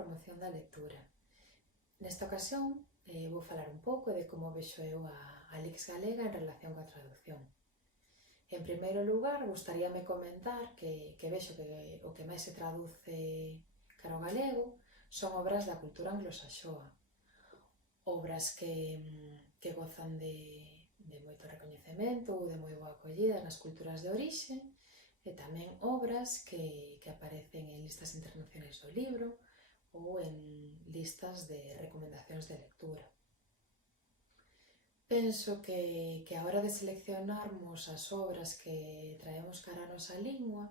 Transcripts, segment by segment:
promoción da lectura. Nesta ocasión vou falar un pouco de como vexo eu a Lix galega en relación coa traducción. En primeiro lugar, gustaríame comentar que vexo que o que máis se traduce cara ao galego son obras da cultura anglosaxoa, obras que gozan de moito recoñecemento ou de moi boa acollida nas culturas de orixe, e tamén obras que aparecen en listas internacionais do libro ou en listas de recomendacións de lectura. Penso que a hora de seleccionarmos as obras que traemos cara a nosa lingua,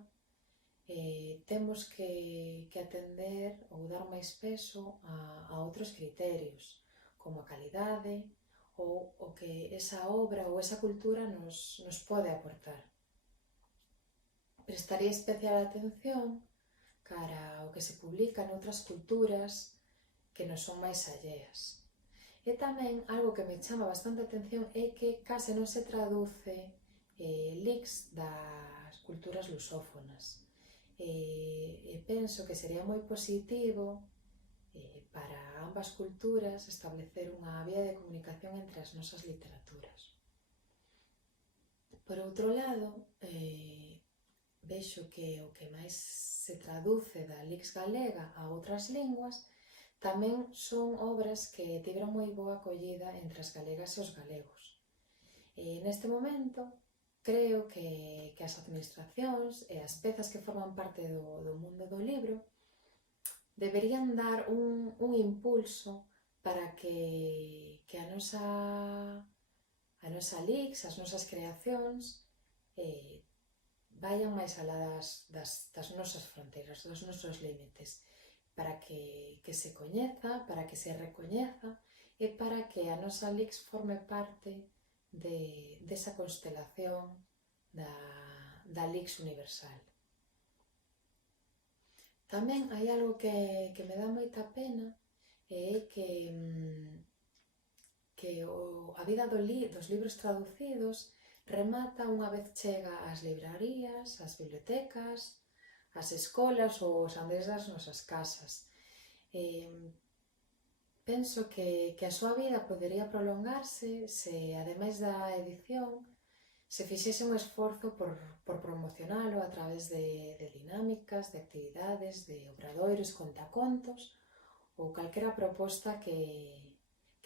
temos que atender ou dar máis peso a outros criterios, como a calidade ou o que esa obra ou esa cultura nos pode aportar. Prestaría especial atención cara ao que se publica noutras culturas que nos son máis alleas. E tamén algo que me chama bastante atención é que case non se traduce Lix das culturas lusófonas. E penso que sería moi positivo para ambas culturas establecer unha vía de comunicación entre as nosas literaturas. Por outro lado, vexo que o que máis se traduce da Lix galega a outras linguas tamén son obras que tiveron moi boa acollida entre as galegas e os galegos. Neste momento, creo que as administracións e as pezas que forman parte do mundo do libro deberían dar un impulso para que a nosa Lix, as nosas creacións, vayan máis alá das nosas fronteiras, dos nosos límites, para que se coñeza, para que se recoñeza e para que a nosa Lix forme parte desa constelación da Lix universal. Tamén hai algo que me dá moita pena, é que a vida dos libros traducidos remata unha vez chega ás librarías, ás bibliotecas, ás escolas ou aos andeis das nosas casas. Penso que a súa vida podería prolongarse se, ademais da edición, se fixese un esforzo por promocionalo a través de dinámicas, de actividades, de obradoiros, contacontos ou calquera proposta que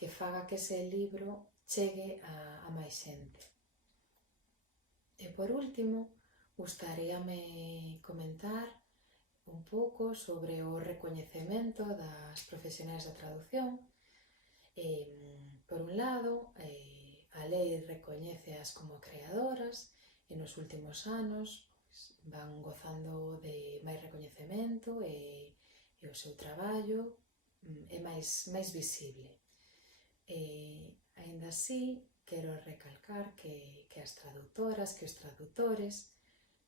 faga que ese libro chegue a máis xente. E por último, gustaríame comentar un pouco sobre o recoñecemento das profesionais da traducción. Por un lado, a lei recoñéceas como creadoras e nos últimos anos van gozando de máis recoñecemento e o seu traballo é máis visible. Aínda así, quero recalcar que as traductoras, que os tradutores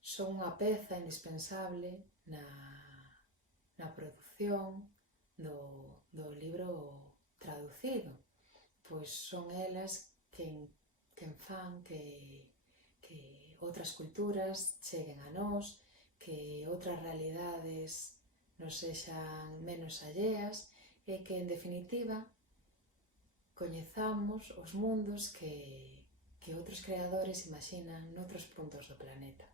son unha peza indispensable na produción do libro traducido, pois son elas quen fan que outras culturas cheguen a nós, que outras realidades nos sexan menos alleas e que, en definitiva, coñezamos os mundos que outros creadores imaxinan noutros puntos do planeta.